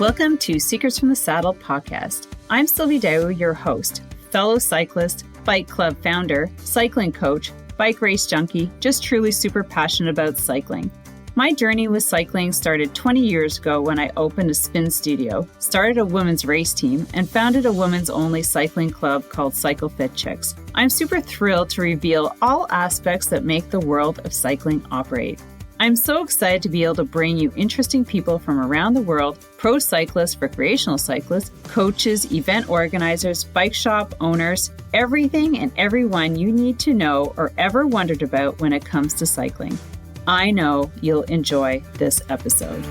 Welcome to Secrets from the Saddle podcast. I'm Sylvie, your host, fellow cyclist, bike club founder, cycling coach, bike race junkie, just truly super passionate about cycling. My journey with cycling started 20 years ago when I opened a spin studio, started a women's race team, and founded a women's only cycling club called Cycle Fit Chicks. I'm super thrilled to reveal all aspects that make the world of cycling operate. I'm so excited to be able to bring you interesting people from around the world, pro cyclists, recreational cyclists, coaches, event organizers, bike shop owners, everything and everyone you need to know or ever wondered about when it comes to cycling. I know you'll enjoy this episode.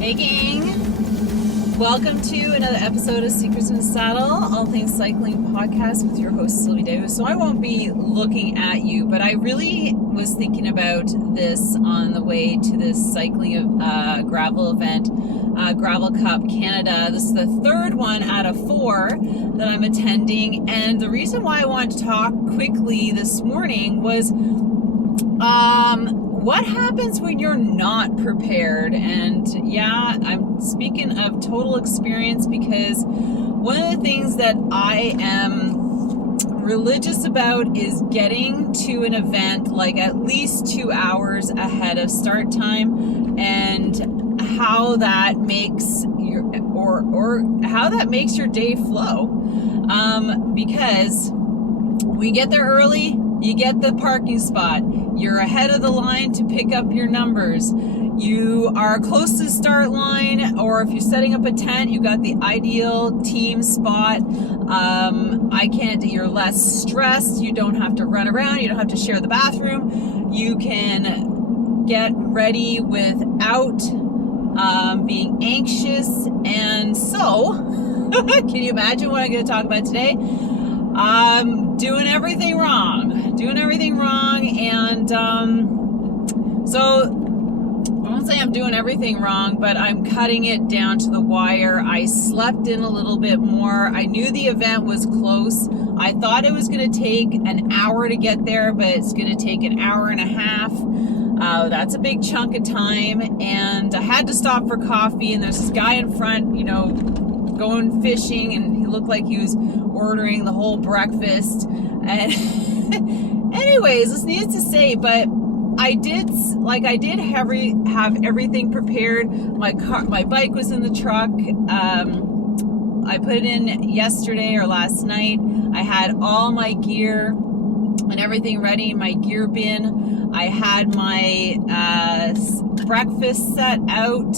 Hey gang, welcome to another episode of Secrets in the Saddle, all things cycling podcast with your host Sylvie. So I won't be looking at you, but I really was thinking about this on the way to this cycling gravel event, Gravel Cup Canada. This is the third one out of 4 that I'm attending, and the reason why I wanted to talk quickly this morning was what happens when you're not prepared? And yeah, I'm speaking of total experience, because one of the things that I am religious about is getting to an event like at least 2 hours ahead of start time, and how that makes your how that makes your day flow. Because we get there early, you get the parking spot, you're ahead of the line to pick up your numbers, you are close to the start line, or if you're setting up a tent, you got the ideal team spot. You're less stressed, you don't have to run around, you don't have to share the bathroom, you can get ready without being anxious. And so, can you imagine what I'm going to talk about today? Doing everything wrong, and so I won't say I'm doing everything wrong, but I'm cutting it down to the wire. I slept in a little bit more. I knew the event was close. I thought it was going to take an hour to get there, but it's going to take an hour and a half. That's a big chunk of time, and I had to stop for coffee, and there's this guy in front, going fishing, and he looked like he was ordering the whole breakfast. And anyways, this needs to say, but I did have everything prepared. My bike was in the truck. I put it in yesterday or last night. I had all my gear and everything ready, my gear bin. I had my breakfast set out.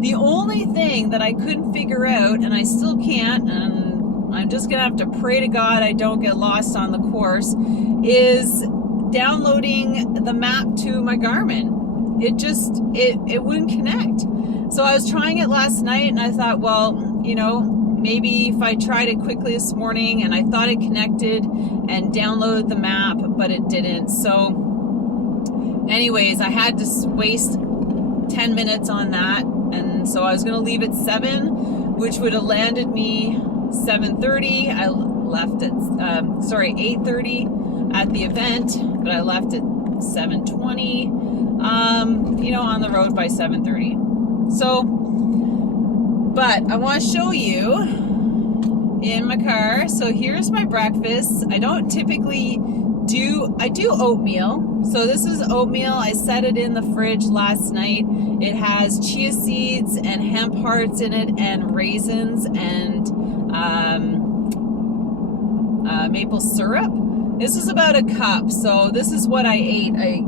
The only thing that I couldn't figure out, and I still can't, and I'm just gonna have to pray to God I don't get lost on the course, is downloading the map to my Garmin. It wouldn't connect. So I was trying it last night, and I thought, well, maybe if I tried it quickly this morning, and I thought it connected and downloaded the map, but it didn't. So anyways, I had to waste 10 minutes on that, and so I was going to leave at 7, which would have landed me 7:30. I left at 8:30 at the event, but I left at 7:20, on the road by 7:30. So, but I want to show you in my car. So here's my breakfast. I don't typically I do oatmeal. So this is oatmeal. I set it in the fridge last night. It has chia seeds and hemp hearts in it, and raisins, and maple syrup. This is about a cup. So this is what I ate. I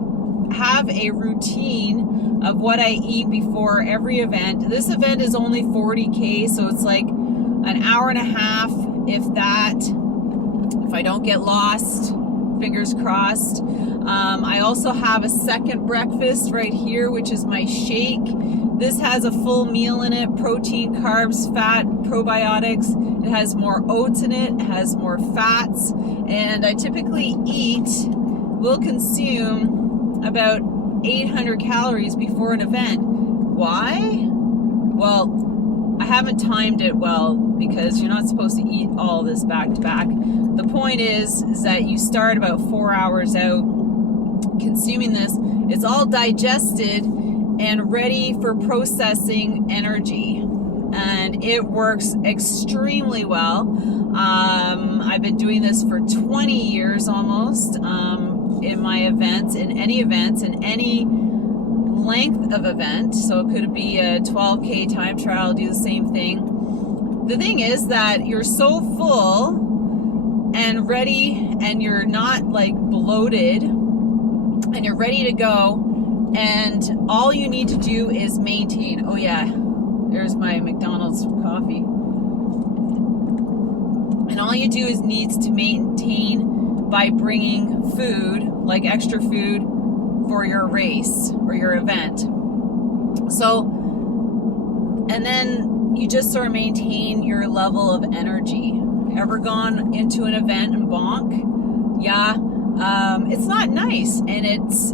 have a routine of what I eat before every event. This event is only 40K, so it's like an hour and a half, if that, if I don't get lost, fingers crossed. I also have a second breakfast right here, which is my shake. This has a full meal in it: protein, carbs, fat, probiotics. It has more oats in it, it has more fats, and I typically will consume about 800 calories before an event. Why? Well, I haven't timed it well because you're not supposed to eat all this back to back. The point is that you start about 4 hours out consuming this. It's all digested and ready for processing energy. And it works extremely well. I've been doing this for 20 years almost in my events, in any length of event. So it could be a 12K time trial, do the same thing. The thing is that you're so full and ready, and you're not like bloated, and you're ready to go, and all you need to do is maintain. Oh yeah, there's my McDonald's coffee. And all you do is needs to maintain by bringing food, like extra food for your race or your event. So, and then you just sort of maintain your level of energy. Ever gone into an event and bonk? Yeah. It's not nice, and it's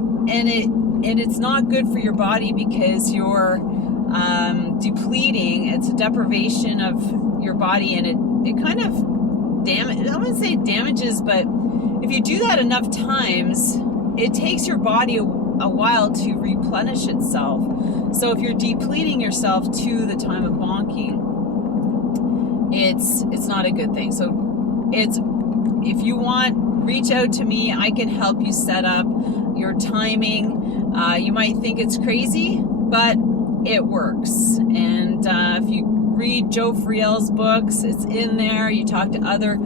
not good for your body because you're depleting. It's a deprivation of your body, and it kind of I wouldn't say damages, but if you do that enough times, it takes your body a while to replenish itself. So if you're depleting yourself to the time of bonking, it's not a good thing. So if you want, reach out to me. I can help you set up your timing. You might think it's crazy, but it works. And if you read Joe Friel's books, it's in there. You talk to other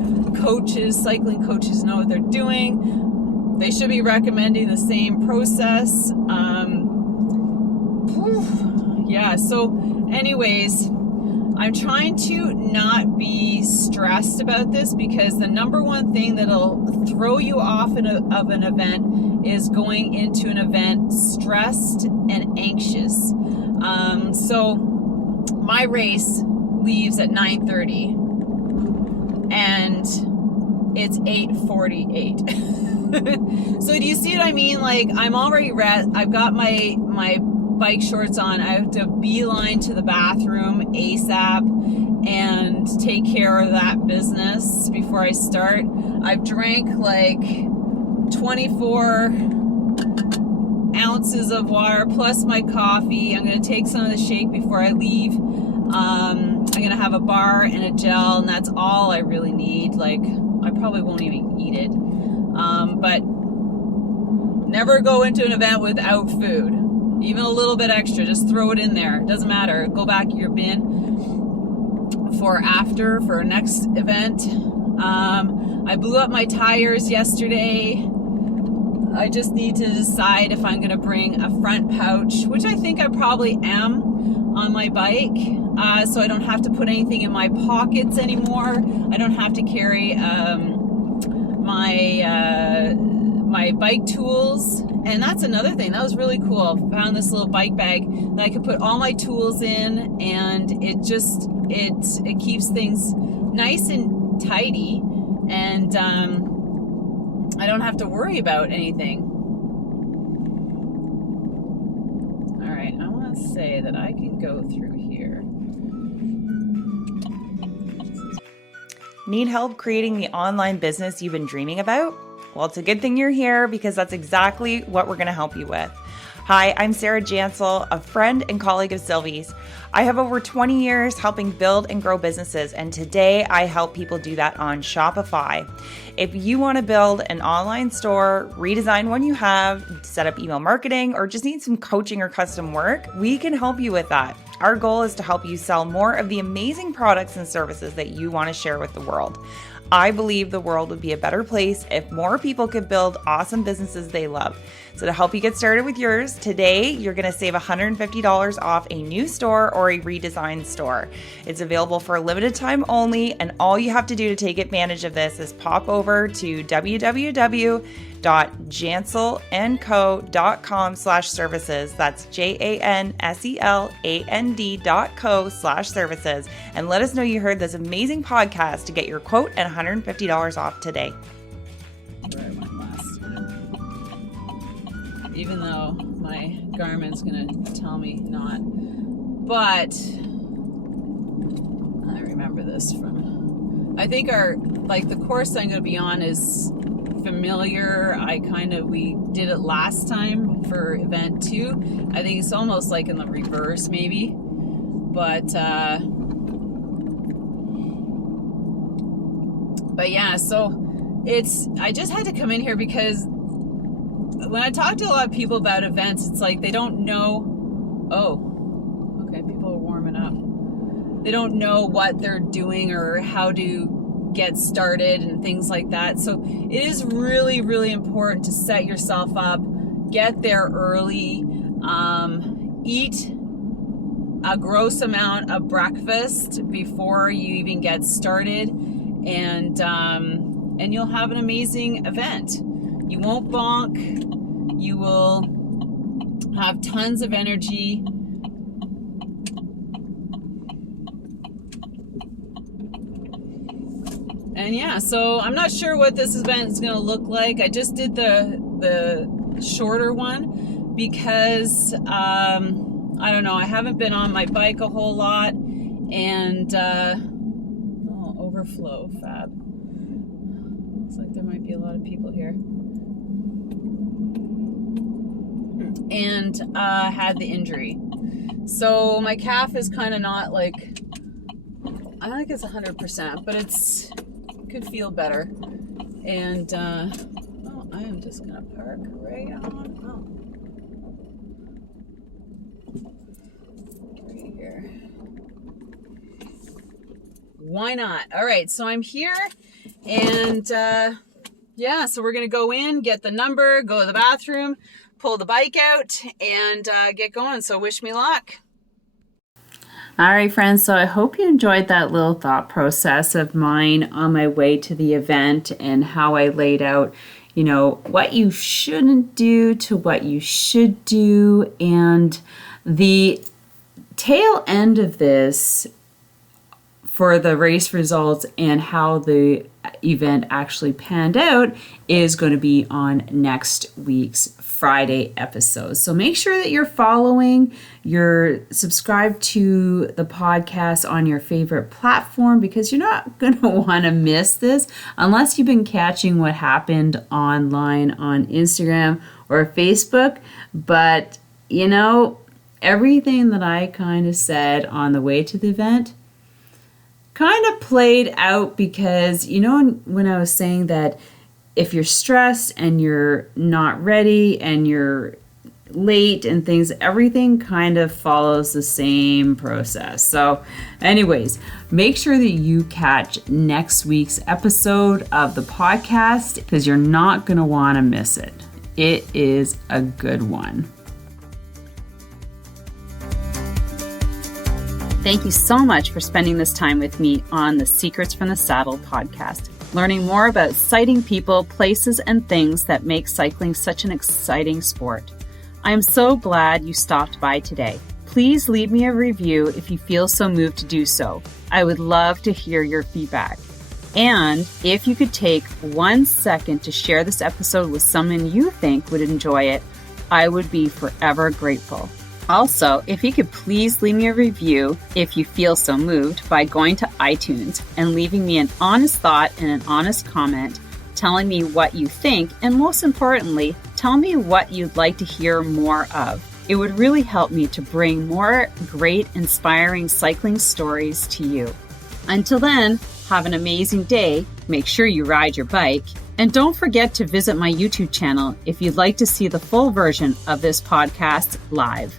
coaches, cycling coaches know what they're doing. They should be recommending the same process. Yeah, so anyways, I'm trying to not be stressed about this, because the number one thing that'll throw you off of an event is going into an event stressed and anxious. So my race leaves at 9:30 and it's 8:48. So do you see what I mean? Like, I'm already I've got my bike shorts on. I have to beeline to the bathroom ASAP and take care of that business before I start. I've drank like 24 ounces of water plus my coffee. I'm going to take some of the shake before I leave. I'm going to have a bar and a gel, and that's all I really need. Like, I probably won't even eat it. But never go into an event without food. Even a little bit extra, just throw it in there. It doesn't matter. Go back to your bin for next event. I blew up my tires yesterday. I just need to decide if I'm going to bring a front pouch, which I think I probably am on my bike, so I don't have to put anything in my pockets anymore. I don't have to carry my bike tools. And that's another thing that was really cool. Found this little bike bag that I could put all my tools in, and it keeps things nice and tidy, and I don't have to worry about anything. All right, I want to say that I can go through here. Need help creating the online business you've been dreaming about? Well, it's a good thing you're here, because that's exactly what we're going to help you with. Hi, I'm Sarah Jansel, a friend and colleague of Sylvie's. I have over 20 years helping build and grow businesses, and today I help people do that on Shopify. If you want to build an online store, redesign one you have, set up email marketing, or just need some coaching or custom work, we can help you with that. Our goal is to help you sell more of the amazing products and services that you want to share with the world. I believe the world would be a better place if more people could build awesome businesses they love. So to help you get started with yours, today you're going to save $150 off a new store or a redesigned store. It's available for a limited time only, and all you have to do to take advantage of this is pop over to www.janselandco.com/services. That's JANSELAND.co/services, and let us know you heard this amazing podcast to get your quote and $150 off today. Where I went last. Even though my Garmin's gonna tell me not, but this from? I think the course I'm going to be on is familiar. We did it last time for event 2. I think it's almost like in the reverse maybe. But yeah, so I just had to come in here because when I talk to a lot of people about events, it's like they don't know, oh, okay, people are warming up. They don't know what they're doing or how to get started and things like that. So it is really, really important to set yourself up, get there early, eat a gross amount of breakfast before you even get started, and you'll have an amazing event. You won't bonk. You will have tons of energy. And yeah, so I'm not sure what this event is going to look like. I just did the shorter one because I don't know, I haven't been on my bike a whole lot, and overflow, fab. Looks like there might be a lot of people here. And had the injury. So my calf is kind of not like, I don't think it's 100%, but could feel better. And I am just gonna park right on. Right here. Why not? All right, so I'm here, and yeah, so we're gonna go in, get the number, go to the bathroom, pull the bike out, and get going. So wish me luck. All right, friends, so I hope you enjoyed that little thought process of mine on my way to the event and how I laid out, what you shouldn't do to what you should do. And the tail end of this for the race results and how the event actually panned out is going to be on next week's Friday episode. So make sure that you're following, you're subscribed to the podcast on your favorite platform, because you're not going to want to miss this unless you've been catching what happened online on Instagram or Facebook. But, everything that I kind of said on the way to the event kind of played out, because, when I was saying that if you're stressed and you're not ready and you're late and things, everything kind of follows the same process. So anyways, make sure that you catch next week's episode of the podcast, because you're not going to want to miss it. It is a good one. Thank you so much for spending this time with me on the Secrets from the Saddle podcast, learning more about sighting people, places, and things that make cycling such an exciting sport. I am so glad you stopped by today. Please leave me a review if you feel so moved to do so. I would love to hear your feedback. And if you could take 1 second to share this episode with someone you think would enjoy it, I would be forever grateful. Also, if you could please leave me a review if you feel so moved by going to iTunes and leaving me an honest thought and an honest comment, telling me what you think, and most importantly, tell me what you'd like to hear more of. It would really help me to bring more great, inspiring cycling stories to you. Until then, have an amazing day, make sure you ride your bike, and don't forget to visit my YouTube channel if you'd like to see the full version of this podcast live.